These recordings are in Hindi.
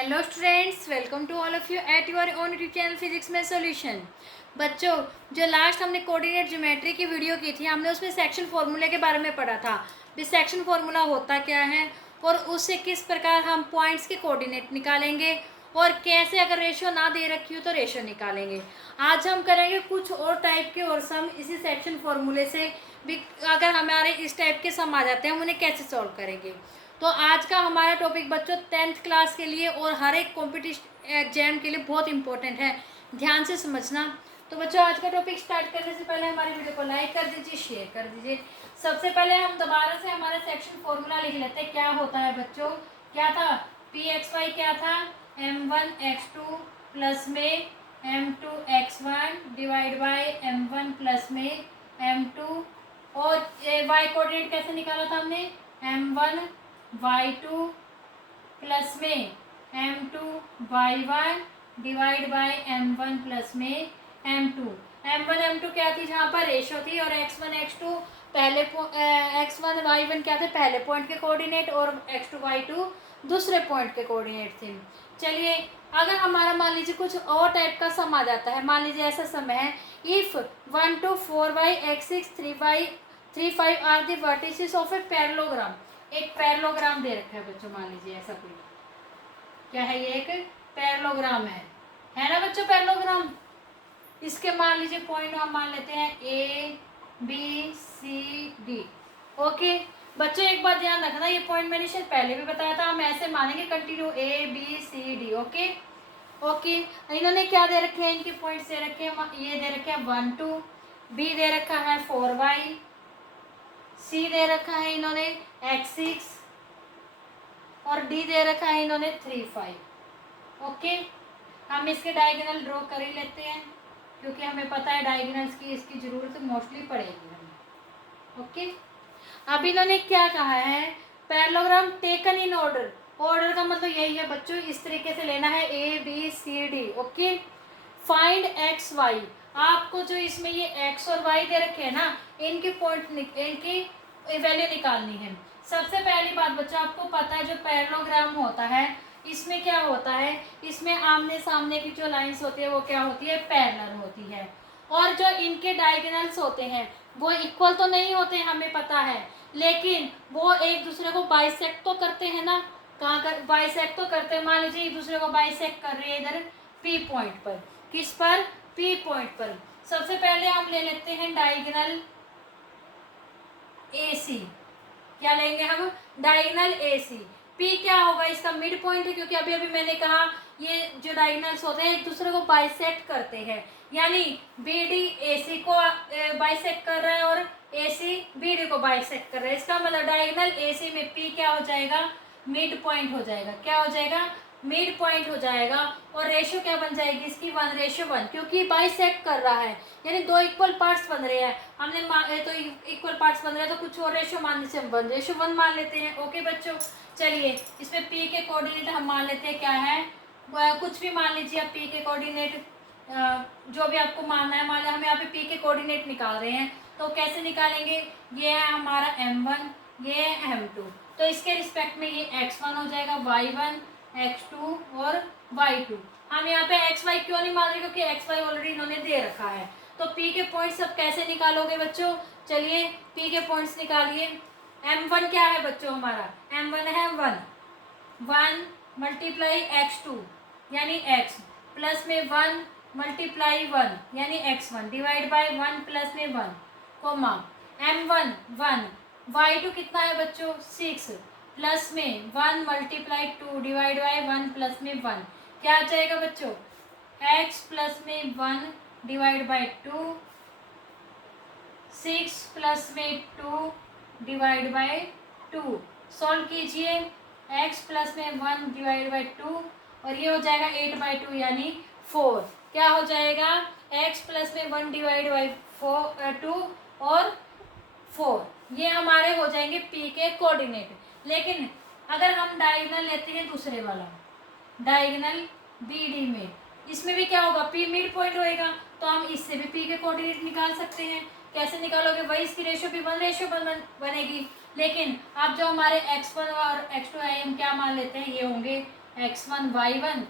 Hello students, welcome to all of you at your own YouTube channel physics में सॉल्यूशन। बच्चों, जो लास्ट हमने कोऑर्डिनेट ज्योमेट्री की वीडियो की थी, हमने उसमें सेक्शन फार्मूले के बारे में पढ़ा था। भी सेक्शन फार्मूला होता क्या है और उससे किस प्रकार हम पॉइंट्स के कोऑर्डिनेट निकालेंगे और कैसे, अगर रेशियो ना दे रखी हो तो रेशियो निकालेंगे। आज हम करेंगे कुछ और टाइप के और सम इसी सेक्शन फार्मूले से भी। अगर हमारे इस टाइप के सम आ जाते हैं, हम उन्हें कैसे सॉल्व करेंगे। तो आज का हमारा टॉपिक बच्चों 10th क्लास के लिए और हर एक कॉम्पिटिशन एग्जाम के लिए बहुत इंपॉर्टेंट है, ध्यान से समझना। तो बच्चों, आज का टॉपिक स्टार्ट करने से पहले हमारी वीडियो को लाइक कर दीजिए, शेयर कर दीजिए। सबसे पहले हम दोबारा से हमारा सेक्शन फॉर्मूला लिख लेते हैं। क्या होता है बच्चों, क्या था, पी एक्स वाई क्या था, m1x2 प्लस में m2x1 divide by m1 plus में m2। और वाई कोऑर्डिनेट कैसे निकाला था हमने, m1 y2 प्लस में m2 y1 divide by m1 plus में m2। m1 m2 क्या थी, जहाँ पर रेशो थी, और x1 x2 पहले x1 y1 क्या थे, पहले पॉइंट के कोऑर्डिनेट, और x2 y2 दूसरे पॉइंट के कोऑर्डिनेट थे। चलिए, अगर हमारा मान लीजिए कुछ और टाइप का सम आ जाता है, मान लीजिए ऐसा सम है, if 1 2 4y x6 3y 3 5 are the vertices of a parallelogram. एक पैरेललोग्राम दे रखा है बच्चों, मान लीजिए ऐसा कोई, क्या है ये, एक पैरेललोग्राम है ना बच्चों, पैरेललोग्राम। इसके मान लीजिए पॉइंट हम मान लेते हैं A B C D. Okay बच्चों, एक बात ध्यान रखना, ये पॉइंट मैंने शायद पहले भी बताया था, हम ऐसे मानेंगे continue A B C D. Okay okay, इन्होंने क्या दे रखे हैं, इनके पॉइंट्स दे रखे हैं, ये दे रखे हैं 1 2, बी दे रखा है 4y, सी दे रखा है इन्होंने x6, और डी दे रखा है इन्होंने 3 5। ओके, हम इसके डायगोनल ड्रॉ कर ही लेते हैं, क्योंकि हमें पता है डायगोनल्स की इसकी जरूरत मोस्टली पड़ेगी हमें। ओके, अब इन्होंने क्या कहा है, parallelogram taken in order. Order का मतलब यही है बच्चों, इस तरीके से लेना है A B C D. Okay, find X Y. आपको जो इसमें ये एक्स और वाई दे रखे हैं ना, इनकी पॉइंट इनकी वैल्यू निकालनी है। सबसे पहली बात बच्चों, आपको पता है जो पैरेललोग्राम होता है, इसमें क्या होता है, इसमें आमने सामने की जो लाइंस होती है वो क्या होती है, पैरेलल होती है। और जो इनके डायगोनल्स होते हैं वो इक्वल तो नहीं होते, हमें पता है, लेकिन वो एक दूसरे को बाइसेक्ट तो करते हैं ना। कहाँ कर बाइसेक्ट तो करते हैं, मान लीजिए एक दूसरे को बाइसेक्ट कर रहे हैं इधर पी पॉइंट पर। किस पर, पी पॉइंट पर। सबसे पहले हम ले लेते हैं डायगोनल ए सी। क्या लेंगे हम, डायगोनल ए सी। पी क्या होगा, इसका मिड पॉइंट है, क्योंकि अभी अभी मैंने कहा ये जो डायगोनल्स होते हैं एक दूसरे को बाइसेक्ट करते हैं, यानी बी डी ए सी को बाइसेक्ट कर रहा है और ए सी बी डी को बाइसेक्ट कर रहा है। इसका मतलब डायगोनल ए सी में पी क्या हो जाएगा, मिड पॉइंट हो जाएगा। क्या हो जाएगा, मिड पॉइंट हो जाएगा। और रेशियो क्या बन जाएगी इसकी, 1:1, क्योंकि बाइसेक्ट कर रहा है, यानी दो इक्वल पार्ट्स बन रहे हैं। हमने तो इक्वल पार्ट्स बन रहे हैं, तो कुछ और रेशियो मानने से हम 1:1 मान लेते हैं। ओके बच्चों, चलिए इसमें पी के कोऑर्डिनेट हम मान लेते हैं, क्या है, कुछ भी मान लीजिए आप पी के कोऑर्डिनेट, जो भी आपको मानना है। मान लिया हम यहाँ पे पी के कोऑर्डिनेट निकाल रहे हैं, तो कैसे निकालेंगे, ये है हमारा m1, ये है m2, तो इसके रिस्पेक्ट में ये x1 हो जाएगा, y1 x2 और y2। हम यहाँ पे xy क्यों नहीं मान रहे, क्योंकि xy ऑलरेडी इन्होंने दे रखा है। तो p के पॉइंट्स अब कैसे निकालोगे बच्चों, चलिए p के पॉइंट्स निकालिए। m1 क्या है बच्चों हमारा, m1 है 1 मल्टीप्लाई x2 यानी x, प्लस में 1 मल्टीप्लाई 1 यानी x1 डिवाइड बाय 1 प्लस में 1, कोमा m1 1, y2 कितना है बच्चों 6, प्लस में 1 मल्टीप्लाई 2 डिवाइड बाय 1 प्लस में 1, क्या आ जाएगा बच्चों, x प्लस में 1 डिवाइड बाय 2, 6 प्लस में 2 डिवाइड बाय 2। सॉल्व कीजिए, x प्लस में 1 डिवाइड बाय 2, और ये हो जाएगा 8/2 यानी 4। क्या हो जाएगा, x प्लस में 1 डिवाइड बाई 2 और 4, ये हमारे हो जाएंगे p के कोऑर्डिनेट। लेकिन अगर हम डायगोनल लेते हैं दूसरे वाला, डायगोनल बी डी में, इसमें भी क्या होगा, p मिड पॉइंट होएगा, तो हम इससे भी p के कोऑर्डिनेट निकाल सकते हैं। कैसे निकालोगे, वही इसकी रेशियो भी 1:1 बनेगी। लेकिन अब जो हमारे x1 और x2 है, हम क्या मान लेते हैं, ये होंगे x1 y1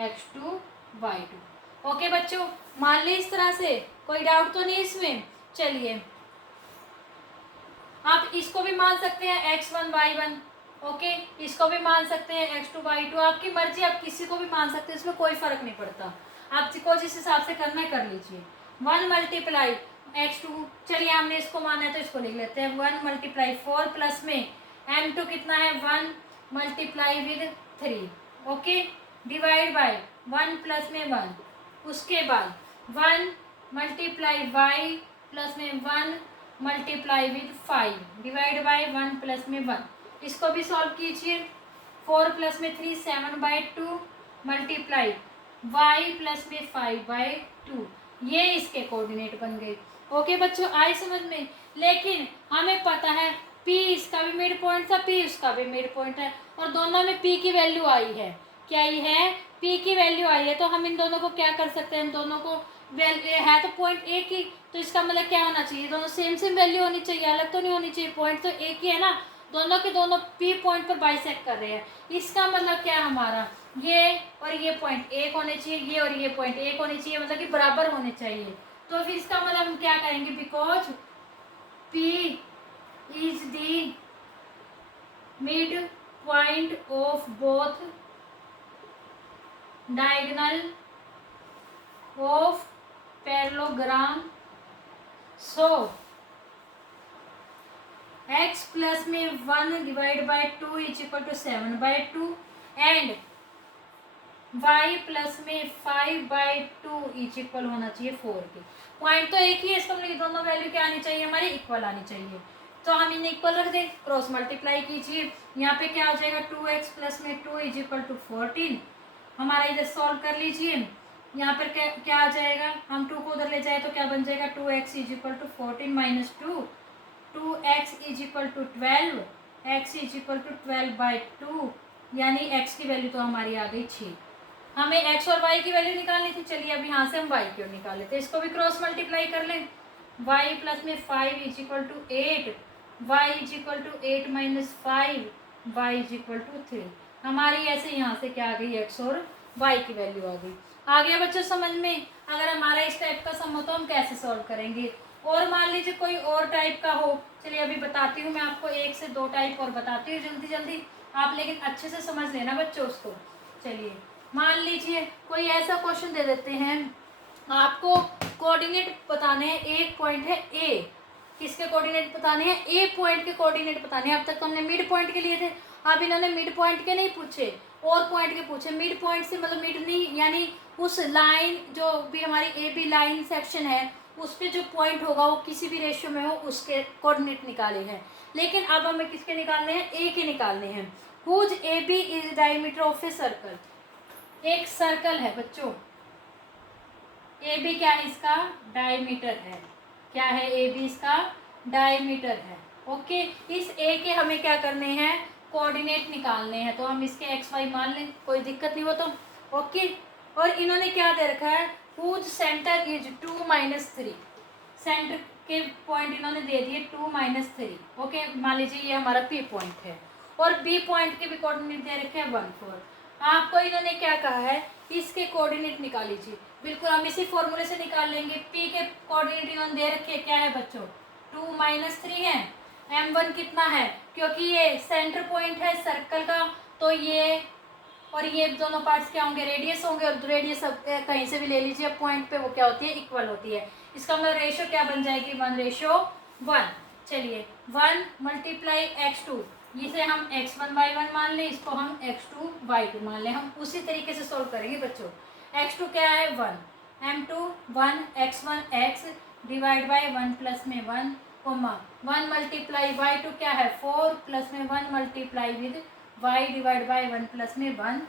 x2 y2। Okay बच्चों, मान ली इस तरह से, कोई डाउट तो नहीं इसमें। चलिए आप इसको भी मान सकते हैं x1 y1, ओके, इसको भी मान सकते हैं x2 y2, आपकी मर्जी, आप किसी को भी मान सकते हैं, इसमें कोई फर्क नहीं पड़ता, आपको जिस हिसाब से करना है कर लीजिए। 1 मल्टीप्लाई x2, चलिए हमने इसको माना है तो इसको लिख लेते हैं 1 मल्टीप्लाई 4 प्लस में m2 कितना है 1 multiply with 3, okay, divide by 1 plus में 1, उसके बाद 1 मल्टीप्लाई y प्लस में 1 multiply with 5 divide by 1 plus में 1, इसको भी सॉल्व कीजिए। 4 प्लस में 3 7/2 मल्टीप्लाई y प्लस में 5/2, ये इसके कोऑर्डिनेट बन गए। ओके बच्चों, आए समझ में। लेकिन हमें पता है p इसका भी मिड पॉइंट था, p इसका भी मिड पॉइंट है, और दोनों में p की वैल्यू आई है। क्या आई है? p की वैल्यू आई है। तो हम इन दोनों को क्या कर सकते हैं, इन दोनों को वैल्यू है तो पॉइंट एक ही, तो इसका मतलब क्या होना चाहिए, दोनों सेम सेम वैल्यू होनी चाहिए, अलग तो नहीं होनी चाहिए। पॉइंट तो एक ही है ना, दोनों के दोनों p पॉइंट पर बाइसेक्ट कर रहे हैं। इसका मतलब क्या है, हमारा ये और ये पॉइंट एक होने चाहिए, ये और ये पॉइंट एक होने चाहिए, मतलब कि बराबर होने चाहिए। तो फिर इसका मतलब हम क्या करेंगे, because p is the mid point of both diagonal of parallelogram, so x plus में 1 divide by 2 is equal to 7/2 and y plus में 5/2 इज इक्वल होना चाहिए 4 के। पॉइंट तो एक ही है, इसका मतलब दोनों वैल्यू क्या आनी चाहिए, हमारी इक्वल आनी चाहिए। तो हम इन्हें इक्वल रख दें, क्रॉस मल्टीप्लाई कीजिए, यहाँ पे क्या हो जाएगा 2x प्लस में 2 इज इक्वल टू 14। हमारा इधर सॉल्व कर लीजिए, यहाँ पर क्या आ जाएगा, हम 2 को उधर ले जाए तो क्या बन जाएगा 2x is equal to 14 minus 2, 2x is equal to 12, x is equal to 12/2, यानी x की वैल्यू तो हमारी आ गई 6। हमें x और y की वैल्यू निकालनी थी। चलिए अब यहाँ से हम y की ओर निकाल लेते हैं, इसको भी क्रॉस मल्टीप्लाई कर लें। y प्लस में 5 is equal to 8, y is equal to 8 minus 5, y is equal to 3। हमारी ऐसे यहाँ से क्या आ गई, x और y की वैल्यू आ गई। आ गया बच्चों समझ में। अगर हमारा इस टाइप का सम हो तो हम कैसे सॉल्व करेंगे। और मान लीजिए कोई और टाइप का हो, चलिए अभी बताती हूँ मैं आपको, 1 से 2 टाइप और बताती हूँ जल्दी जल्दी, आप लेकिन अच्छे से समझ लेना बच्चों उसको। चलिए मान लीजिए कोई ऐसा क्वेश्चन दे देते हैं, आपको कोऑर्डिनेट बताने हैं, एक पॉइंट है ए, किसके कोऑर्डिनेट बताने हैं, ए पॉइंट के कोऑर्डिनेट बताने हैं। अब तक तो हमने मिड पॉइंट के लिए थे, अब इन्होंने मिड पॉइंट के नहीं पूछे, और पॉइंट के पूछे। मिड पॉइंट से मतलब मिड नहीं, यानी उस लाइन जो भी हमारी ए बी लाइन सेक्शन है उस पर जो पॉइंट होगा वो किसी भी रेशियो में हो उसके कोऑर्डिनेट निकाले हैं। लेकिन अब हमें किसके निकालने हैं, ए के निकालने हैं। Whose A B is diameter of a circle, एक सर्कल है बच्चों, ए बी क्या है, इसका डायमीटर है। क्या है, ए बी इसका डायमीटर है। ओके, इस ए के हमें क्या करने हैं, कोऑर्डिनेट निकालने हैं। तो हम इसके एक्स वाई मान लें, कोई दिक्कत नहीं हो तो। ओके, और इन्होंने क्या दे रखा है, हुज सेंटर इज 2-3, सेंटर के पॉइंट इन्होंने दे दिए 2-3। ओके, मान लीजिए ये हमारा पी पॉइंट है, और बी पॉइंट के भी कोऑर्डिनेट दे रखे हैं 1-4। आपको इन्होंने क्या कहा है, इसके कोऑर्डिनेट निकाल लीजिए। बिल्कुल हम इसी फॉर्मूले से निकाल लेंगे। पी के कोऑर्डिनेट इन्होंने दे रखे क्या है बच्चों, 2-3 है। m1 कितना है, क्योंकि ये सेंटर पॉइंट है सर्कल का, तो ये और ये दोनों पार्ट्स क्या होंगे, रेडियस होंगे, और रेडियस कहीं से भी ले लीजिए पॉइंट पे, वो क्या होती है, इक्वल होती है। इसका मतलब रेशियो क्या बन जाएगी, 1:1। चलिए 1 मल्टीप्लाई x2, इसे हम x1 y1 मान लें, इसको हम x2 y2 मान लें। हम उसी तरीके से सोल्व करेंगे बच्चों। x2 क्या है 1, m2 1, x1 x divide by 1 plus में 1, 1 मल्टीप्लाई y2 क्या है 4 प्लस में 1 multiply with y divide by 1 plus में 1,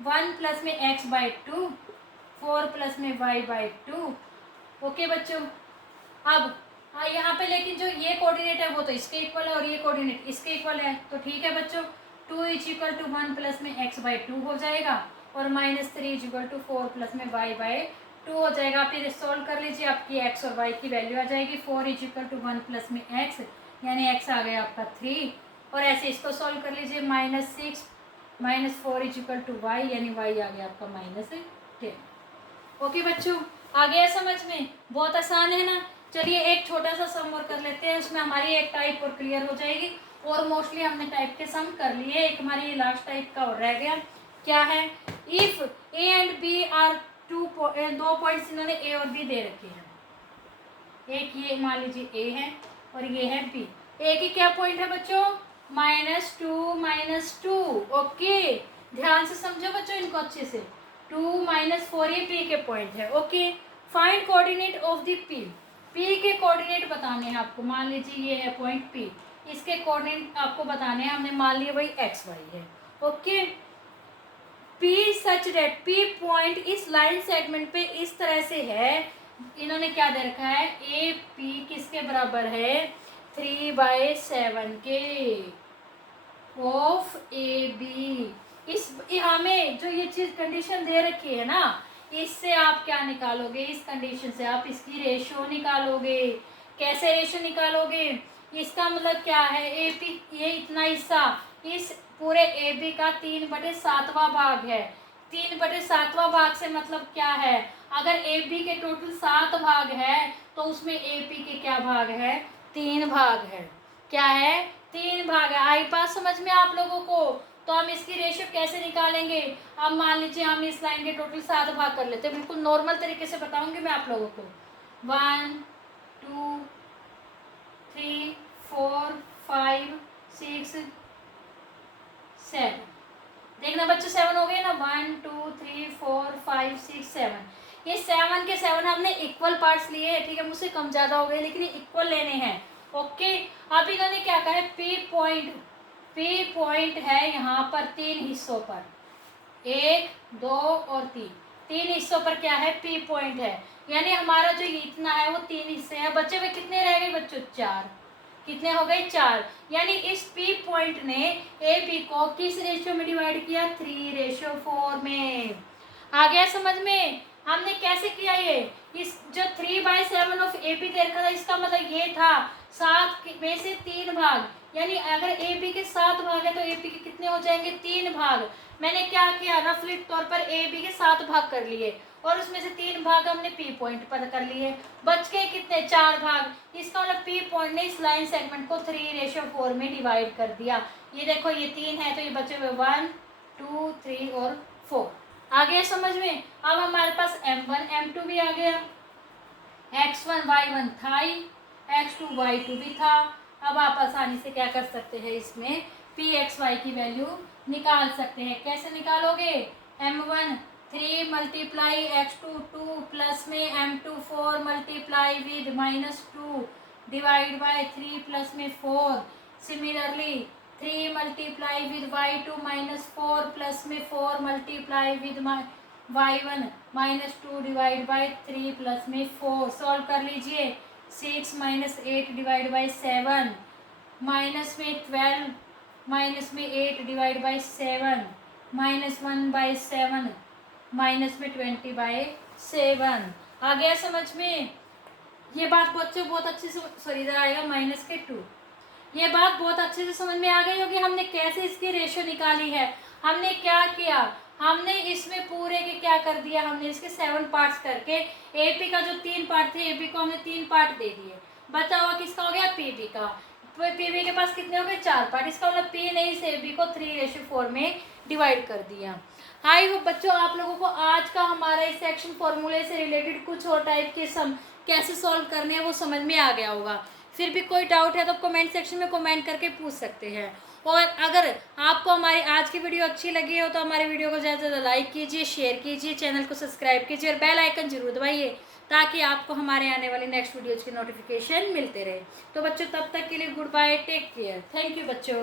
1 प्लस में x/2, 4 प्लस में y/2। ओके बच्चों, अब यहाँ पे लेकिन जो ये कोऑर्डिनेट है वो तो इसके इक्वल है, और ये कोऑर्डिनेट इसके इक्वल है, तो ठीक है बच्चों। 2 इज इक्वल टू 1 प्लस में x/2 हो जाएगा, और -3 इज इक्वल टू 4 प्लस में y/2 हो जाएगा। आप ये सॉल्व कर लीजिए, आपकी x और y की वैल्यू आ जाएगी। 4 इज इक्वल टू 1 प्लस में x, यानी x आ गया आपका 3, और ऐसे इसको सॉल्व कर लीजिए। -6 -4 इजिकल टू वाई, यानी वाई आ गया आपका -10। ओके बच्चों, आ गया समझ में? बहुत आसान है ना। चलिए एक छोटा सा सम और कर लेते हैं, उसमें हमारी एक टाइप और क्लियर हो जाएगी। और मोस्टली हमने टाइप के सम कर लिए, एक हमारी लास्ट टाइप का और रह गया। क्या है? If A and B are दो पॉइंट्स इन्होंने ए और बी दे रखे हैं। एक ये मान लीजिए ए है और ये है बी। ए की क्या पॉइंट है बच्चों? -2 -2। ओके, ध्यान से समझो बच्चों इनको अच्छे से। 2 -4 ये पी के पॉइंट है। Okay, find coordinate of the P. P के कोऑर्डिनेट बताने हैं आपको। मान लीजिए ये है पॉइंट पी, इसके कोऑर्डिनेट आपको बताने हैं। हमने मान लिया भाई एक्स वाई है। Okay, P such that P point इस लाइन सेगमेंट पे इस तरह से है। इन्होंने क्या दे रखा है? ए पी किसके बराबर है? 3/7 के ऑफ ए बी। इस हमें जो ये चीज कंडीशन दे रखी है ना, इससे आप क्या निकालोगे? इस कंडीशन से आप इसकी रेशियो निकालोगे। कैसे रेशियो निकालोगे? इसका मतलब क्या है? ए पी ये इतना हिस्सा इस पूरे ए बी का 3/7 भाग है। 3/7 भाग से मतलब क्या है? अगर ए बी के टोटल 7 भाग है तो उसमें ए पी के क्या भाग है? 3 भाग है। क्या है? 3 भाग है। आई बात समझ में आप लोगों को? तो हम इसकी रेशियो कैसे निकालेंगे? अब मान लीजिए हम इस लाइन के टोटल 7 भाग कर लेते हैं। बिल्कुल नॉर्मल तरीके से बताऊंगी मैं आप लोगों को। 1 2 3 4 5 6 7। देखना बच्चों 7 हो गए ना। 1 2 3 4 5 6 7। ये 7 के 7 हमने इक्वल पार्ट्स लिए हैं। ठीक है, मुझसे कम ज़्यादा हो गए लेकिन ये इक्वल लेने हैं। ओके, अब इन्होंने क्या कहा है? पी पॉइंट है यहाँ पर 3 हिस्सों पर, 1 2 और 3 हिस्सों पर क्या है? पी पॉइंट है। यानी हमारा जो इतना है वो 3 हिस्से हैं। बच्चे हुए कितने रह गए बच्चों? 4। कितने हो गए? 4। यानी इस पी पॉइंट ने ए बी को किस रेशियो में डिवाइड किया? 3/4 में। आ गया समझ में? हमने कैसे किया ये? इस जो 3/7 ऑफ ए बी दे रखा था, इसका मतलब ये था 7 में से 3 भाग। यानी अगर ए बी के 7 भाग है तो ए बी के कितने हो जाएंगे? 3 भाग। मैंने क्या किया? रफली तौर पर ए बी के 7 भाग कर लिए और उसमें से 3 भाग हमने पी पॉइंट पर कर लिए। बच गए कितने? 4 भाग। इसका मतलब पी पॉइंट ने इस लाइन सेगमेंट को 3/4 में डिवाइड कर दिया। ये देखो ये 3 है तो ये बचे हुए 1 2 3 और 4। आ गया समझ में? अब हमारे पास m1 m2 भी आ गया। x1 y1 था ही, x2 y2 भी था। अब आप आसानी से क्या कर सकते हैं? इसमें पी एक्स वाई की वैल्यू निकाल सकते हैं। कैसे निकालोगे? m1 3 मल्टीप्लाई x2 2 प्लस में m2 4 multiply with -2 divide by 3 plus में 4। Similarly 3 multiply with y2 -4 plus में 4 multiply with y1 -2 divide by 3 plus में 4। सॉल्व कर लीजिए। 6 - 8 डिवाइड बाय 7 माइनस में 12 माइनस में 8 डिवाइड बाय 7 -1/7 माइनस में 20/7। आ गया समझ में? ये बात बच्चों बहुत अच्छे से, सॉरी इधर आएगा -2। ये बात बहुत अच्छे से समझ में आ गई होगी। हमने कैसे इसकी रेशियो निकाली है। हमने क्या किया? हमने इसमें पूरे के क्या कर दिया? हमने इसके 7 पार्ट्स करके एपी का जो 3 पार्ट थे एपी को हमने 3 पार्ट दे दिए। बचा हुआ किसका हो गया? पीबी का। पीबी के पास कितने हो गए? 4 पार्ट। इसका मतलब पी ने इस एबी को 3/4 में डिवाइड कर दिया। आई होप बच्चों आप लोगों को आज का हमारा इस सेक्शन फॉर्मूले से रिलेटेड कुछ और टाइप के सम कैसे सॉल्व करने हैं वो समझ में आ गया होगा। फिर भी कोई डाउट है तो कमेंट सेक्शन में कमेंट करके पूछ सकते हैं। और अगर आपको हमारी आज की वीडियो अच्छी लगी हो तो हमारे वीडियो को ज़्यादा से ज़्यादा लाइक कीजिए, शेयर कीजिए, चैनल को सब्सक्राइब कीजिए और बेल आइकन जरूर दबाइए ताकि आपको हमारे आने वाली नेक्स्ट वीडियोज़ की नोटिफिकेशन मिलते रहे। तो बच्चों तब तक के लिए good bye, take care, thank you बच्चों।